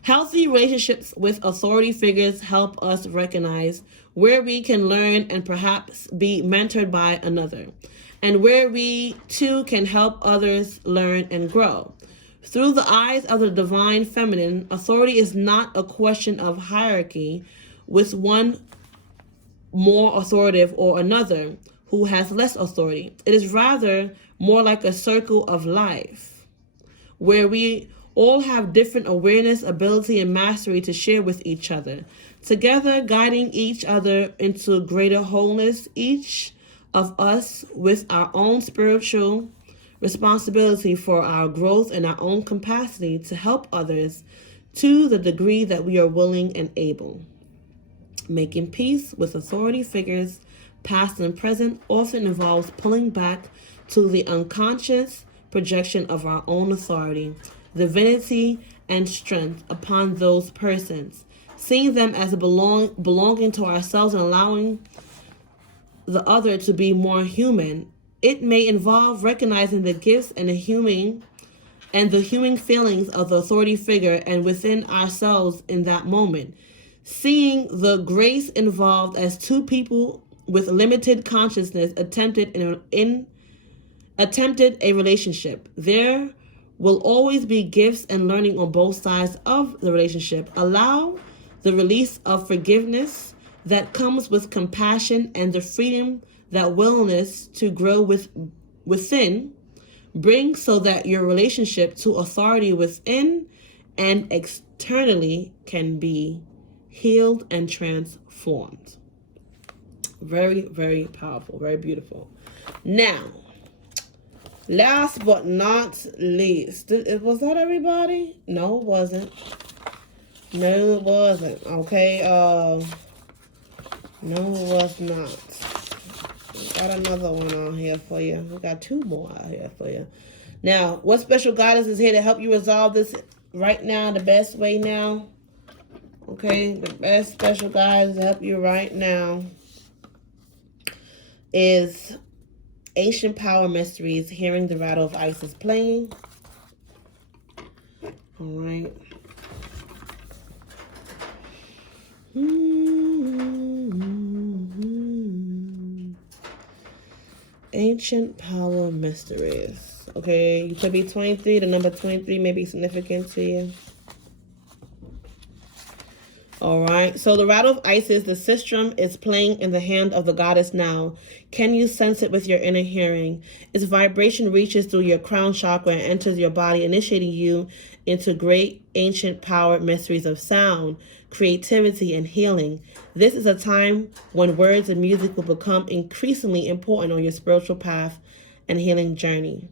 Healthy relationships with authority figures help us recognize where we can learn and perhaps be mentored by another, and where we too can help others learn and grow. Through the eyes of the divine feminine, authority is not a question of hierarchy with one more authoritative or another who has less authority. It is rather more like a circle of life where we all have different awareness, ability, and mastery to share with each other, together guiding each other into greater wholeness, each of us with our own spiritual responsibility for our growth and our own capacity to help others to the degree that we are willing and able. Making peace with authority figures, past and present, often involves pulling back to the unconscious projection of our own authority, divinity, and strength upon those persons, seeing them as belonging to ourselves and allowing the other to be more human. It may involve recognizing the gifts and the human feelings of the authority figure and within ourselves in that moment, seeing the grace involved as two people with limited consciousness attempted a relationship. There will always be gifts and learning on both sides of the relationship. Allow the release of forgiveness that comes with compassion and the freedom that willingness to grow within bring, so that your relationship to authority within and externally can be healed and transformed. Very, very powerful, very beautiful. Now, last but not least, was that everybody? No, it wasn't. No, it wasn't. Okay, no, it was not. We got another one on here for you. We got two more out here for you. Now, what special guidance is here to help you resolve this right now, the best way now? Okay, the best special guidance to help you right now is Ancient Power Mysteries, hearing the rattle of Isis playing. All right. Ancient Power Mysteries. Okay, you could be 23. The number 23 may be significant to you. All right, so the rattle of Isis, the sistrum, is playing in the hand of the goddess now. Can you sense it with your inner hearing? Its vibration reaches through your crown chakra and enters your body, initiating you into great ancient power mysteries of sound, creativity, and healing. This is a time when words and music will become increasingly important on your spiritual path and healing journey.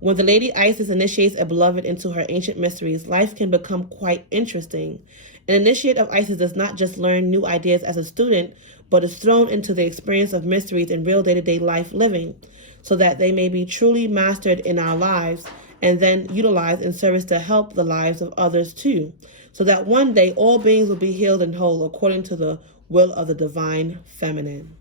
When the Lady Isis initiates a beloved into her ancient mysteries, life can become quite interesting. An initiate of Isis does not just learn new ideas as a student, but is thrown into the experience of mysteries in real day-to-day life living, so that they may be truly mastered in our lives and then utilized in service to help the lives of others too, so that one day all beings will be healed and whole according to the will of the divine feminine.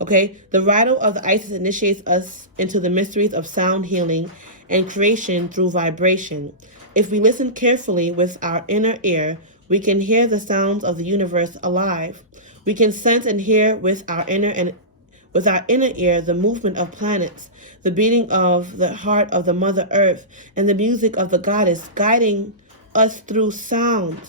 Okay, the rattle of the Isis initiates us into the mysteries of sound healing and creation through vibration. If we listen carefully with our inner ear, we can hear the sounds of the universe alive. We can sense and hear with our inner ear the movement of planets, the beating of the heart of the Mother Earth, and the music of the goddess guiding us through sound,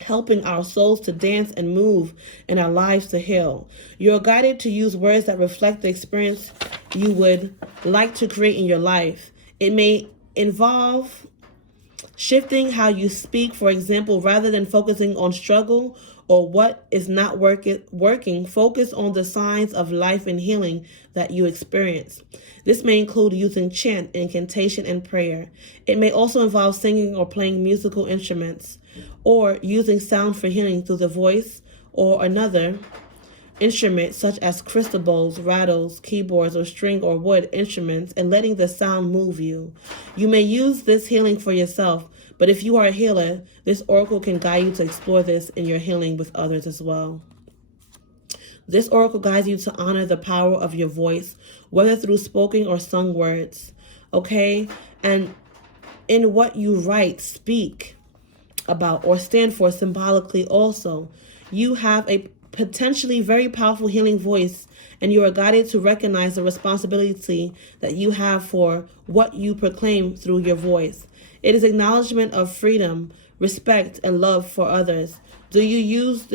helping our souls to dance and move and our lives to heal. You are guided to use words that reflect the experience you would like to create in your life. It may involve shifting how you speak. For example, rather than focusing on struggle or what is not working, focus on the signs of life and healing that you experience. This may include using chant, incantation, and prayer. It may also involve singing or playing musical instruments, or using sound for healing through the voice or another instrument such as crystal bowls, rattles, keyboards, or string or wood instruments and letting the sound move you. You may use this healing for yourself, but if you are a healer, this oracle can guide you to explore this in your healing with others as well. This oracle guides you to honor the power of your voice, whether through spoken or sung words, okay? And in what you write, speak about, or stand for symbolically also. You have a potentially very powerful healing voice, and you are guided to recognize the responsibility that you have for what you proclaim through your voice. It is acknowledgement of freedom, respect, and love for others. Do you use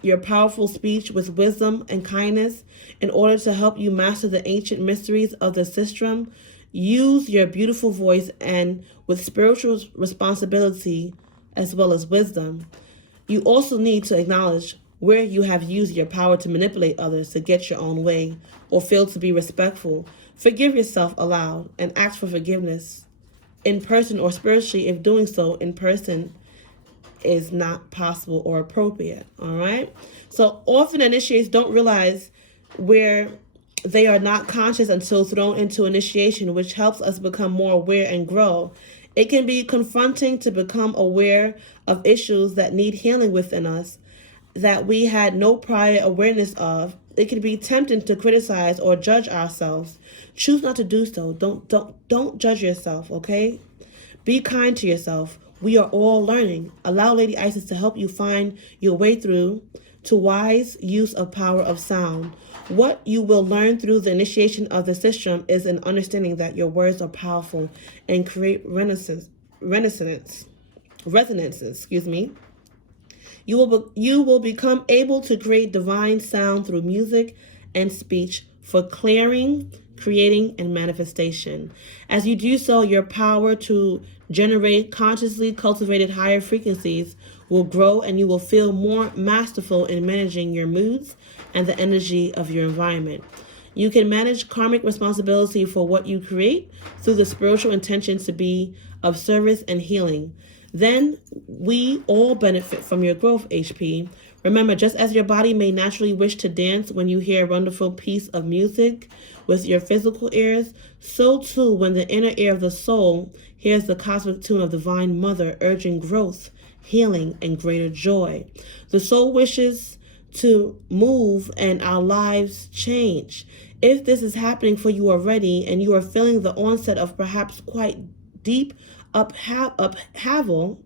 your powerful speech with wisdom and kindness in order to help you master the ancient mysteries of the system? Use your beautiful voice and with spiritual responsibility as well as wisdom. You also need to acknowledge where you have used your power to manipulate others to get your own way or fail to be respectful. Forgive yourself aloud and ask for forgiveness in person or spiritually if doing so in person is not possible or appropriate. All right. So often initiates don't realize where they are not conscious until thrown into initiation, which helps us become more aware and grow. It can be confronting to become aware of issues that need healing within us that we had no prior awareness of. It can be tempting to criticize or judge ourselves. Choose not to do so. Don't judge yourself, okay? Be kind to yourself. We are all learning. Allow Lady Isis to help you find your way through to wise use of power of sound. What you will learn through the initiation of the system is an understanding that your words are powerful and create resonances. You will become able to create divine sound through music and speech for clearing, creating, and manifestation. As you do so, your power to generate consciously cultivated higher frequencies will grow, and you will feel more masterful in managing your moods and the energy of your environment. You can manage karmic responsibility for what you create through the spiritual intention to be of service and healing. Then we all benefit from your growth, HP. Remember, just as your body may naturally wish to dance when you hear a wonderful piece of music with your physical ears, so too when the inner ear of the soul hears the cosmic tune of Divine Mother urging growth, healing, and greater joy. The soul wishes to move and our lives change. If this is happening for you already and you are feeling the onset of perhaps quite deep upheaval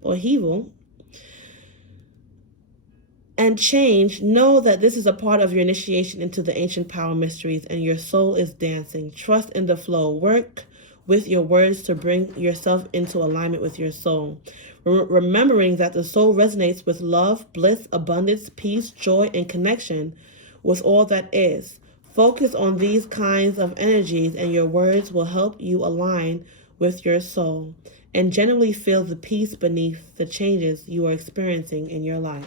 and change, know that this is a part of your initiation into the ancient power mysteries and your soul is dancing. Trust in the flow. Work with your words to bring yourself into alignment with your soul. Remembering that the soul resonates with love, bliss, abundance, peace, joy, and connection with all that is. Focus on these kinds of energies and your words will help you align with your soul and genuinely feel the peace beneath the changes you are experiencing in your life.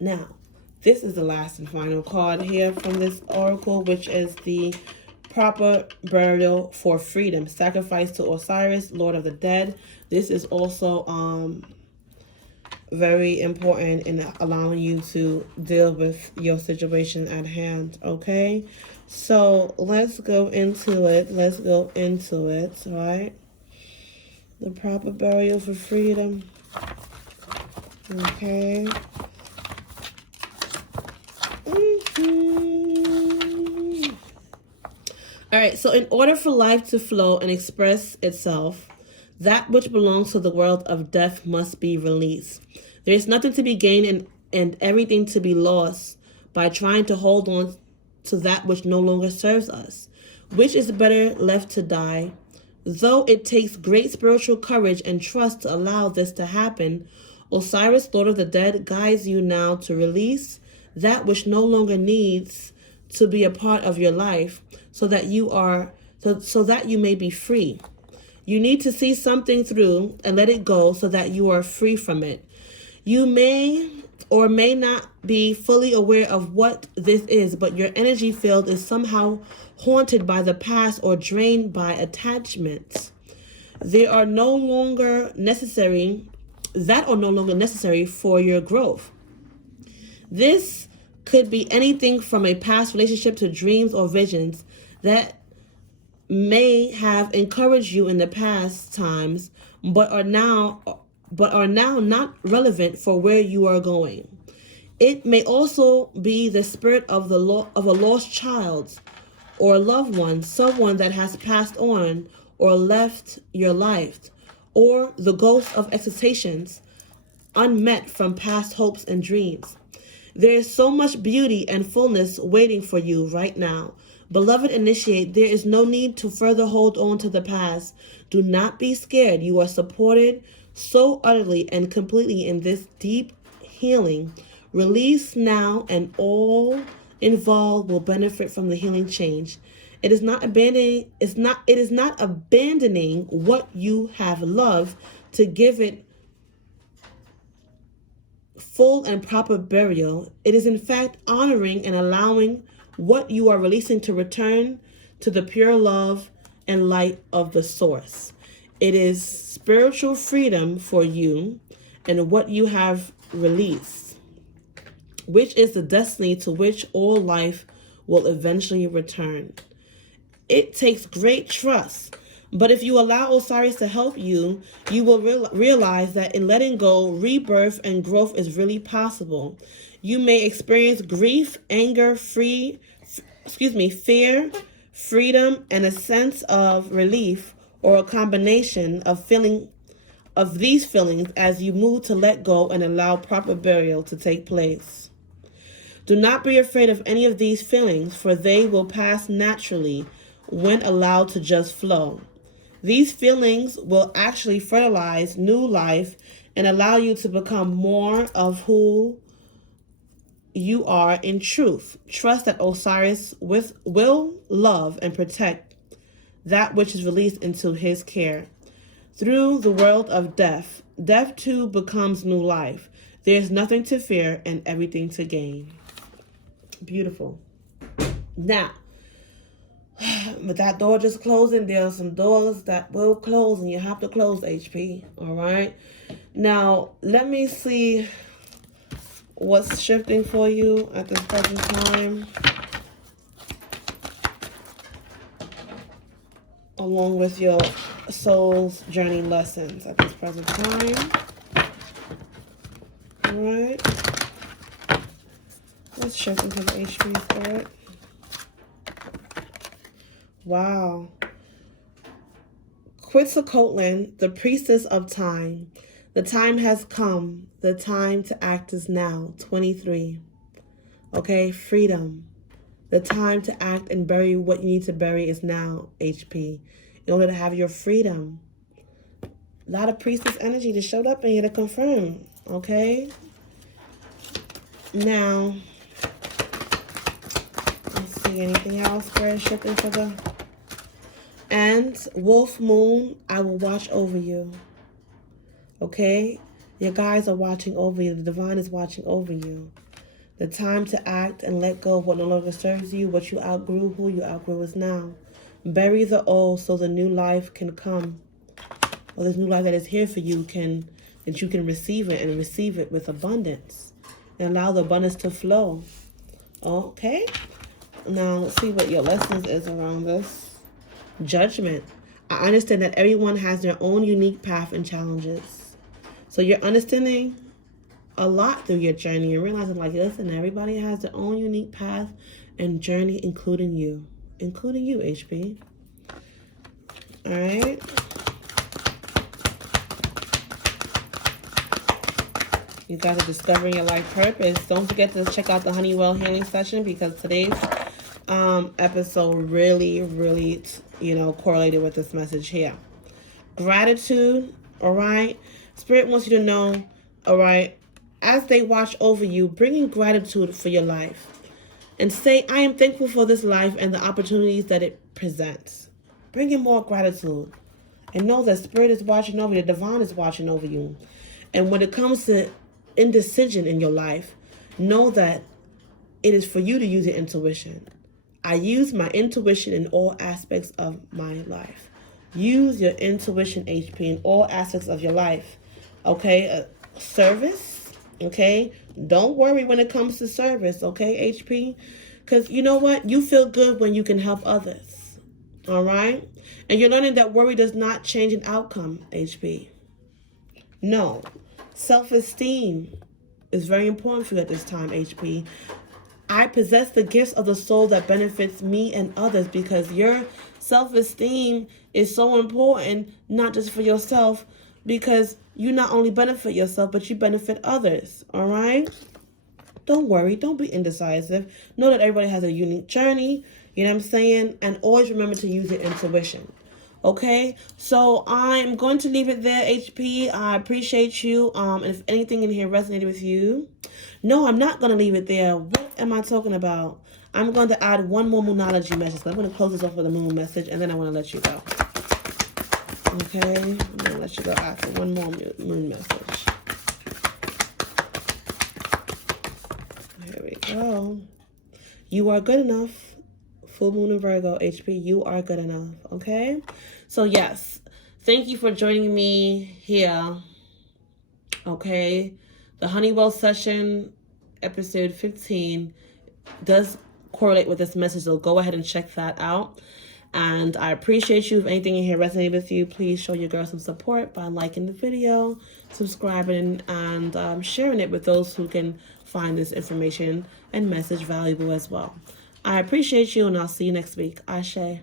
Now, this is the last and final card here from this oracle, which is the proper burial for freedom. Sacrifice to Osiris, Lord of the Dead. This is also very important in allowing you to deal with your situation at hand, okay? So let's go into it. All right? The proper burial for freedom. Okay. All right, so in order for life to flow and express itself, that which belongs to the world of death must be released. There is nothing to be gained and everything to be lost by trying to hold on to that which no longer serves us, which is better left to die. Though it takes great spiritual courage and trust to allow this to happen, Osiris, Lord of the Dead, guides you now to release that which no longer needs to be a part of your life so that you may be free. You need to see something through and let it go so that you are free from it. You may or may not be fully aware of what this is, but your energy field is somehow haunted by the past or drained by attachments. They are no longer necessary for your growth. This could be anything from a past relationship to dreams or visions that may have encouraged you in the past times, but are now not relevant for where you are going. It may also be the spirit of a lost child or loved one, someone that has passed on or left your life, or the ghost of expectations unmet from past hopes and dreams. There is so much beauty and fullness waiting for you right now. Beloved initiate, there is no need to further hold on to the past. Do not be scared. You are supported so utterly and completely in this deep healing. Release now and all involved will benefit from the healing change. It is not abandoning what you have loved to give it full and proper burial. It is in fact honoring and allowing what you are releasing to return to the pure love and light of the source. It is spiritual freedom for you and what you have released, which is the destiny to which all life will eventually return. It takes great trust, but if you allow Osiris to help you, you will realize that in letting go, rebirth and growth is really possible. You may experience grief, anger, fear, freedom, and a sense of relief, or a combination of these feelings as you move to let go and allow proper burial to take place. Do not be afraid of any of these feelings, for they will pass naturally when allowed to just flow. These feelings will actually fertilize new life and allow you to become more of who you are in truth. Trust that Osiris will love and protect that which is released into his care. Through the world of death, death too becomes new life. There is nothing to fear and everything to gain. Beautiful. Now, with that door just closing, there are some doors that will close and you have to close, HP. All right. Now, let me see what's shifting for you at this present time, along with your soul's journey lessons at this present time. All right. Let's shift into the HP Spirit. Wow. Quetzalcoatl, the priestess of time. The time has come. The time to act is now. 23. Okay, freedom. The time to act and bury what you need to bury is now, HP. In order to have your freedom. A lot of priestess energy that showed up in here to confirm. Okay. Now, let's see anything else. Spirit shifting for the... And Wolf Moon, I will watch over you. Okay? Your guides are watching over you. The divine is watching over you. The time to act and let go of what no longer serves you, what you outgrew, who you outgrew is now. Bury the old so the new life can come. Or this new life that is here for you that you can receive it and receive it with abundance. And allow the abundance to flow. Okay? Now let's see what your lessons is around this. Judgment. I understand that everyone has their own unique path and challenges. So you're understanding a lot through your journey. You're realizing, like, listen, everybody has their own unique path and journey, including you. Including you, HP. All right. You guys are discovering your life purpose. Don't forget to check out the Honeywell healing session, because today's episode really, correlated with this message here. Gratitude, all right? Spirit wants you to know, all right, as they watch over you, bringing gratitude for your life. And say, I am thankful for this life and the opportunities that it presents. Bring in more gratitude. And know that Spirit is watching over you. The divine is watching over you. And when it comes to indecision in your life, know that it is for you to use your intuition. I use my intuition in all aspects of my life. Use your intuition, HP, in all aspects of your life. Okay? Service, Okay? Don't worry when it comes to service, okay, HP? Because you know what? You feel good when you can help others. All right? And you're learning that worry does not change an outcome, HP. No. Self-esteem is very important for you at this time, HP. I possess the gifts of the soul that benefits me and others, because your self-esteem is so important, not just for yourself, because you not only benefit yourself, but you benefit others, all right? Don't worry. Don't be indecisive. Know that everybody has a unique journey, you know what I'm saying? And always remember to use your intuition. Okay, so I'm going to leave it there, HP. I appreciate you. And if anything in here resonated with you, no, I'm not going to leave it there. What am I talking about? I'm going to add one more Moonology message. I'm going to close this off with a moon message, and then I want to let you go. Okay, I'm going to let you go after one more moon message. Here we go. You are good enough. Full moon in Virgo, HP, you are good enough, okay? So yes, thank you for joining me here, okay? The Honeywell session, episode 15, does correlate with this message, so go ahead and check that out. And I appreciate you. If anything in here resonated with you, please show your girl some support by liking the video, subscribing, and sharing it with those who can find this information and message valuable as well. I appreciate you, and I'll see you next week. Ashe.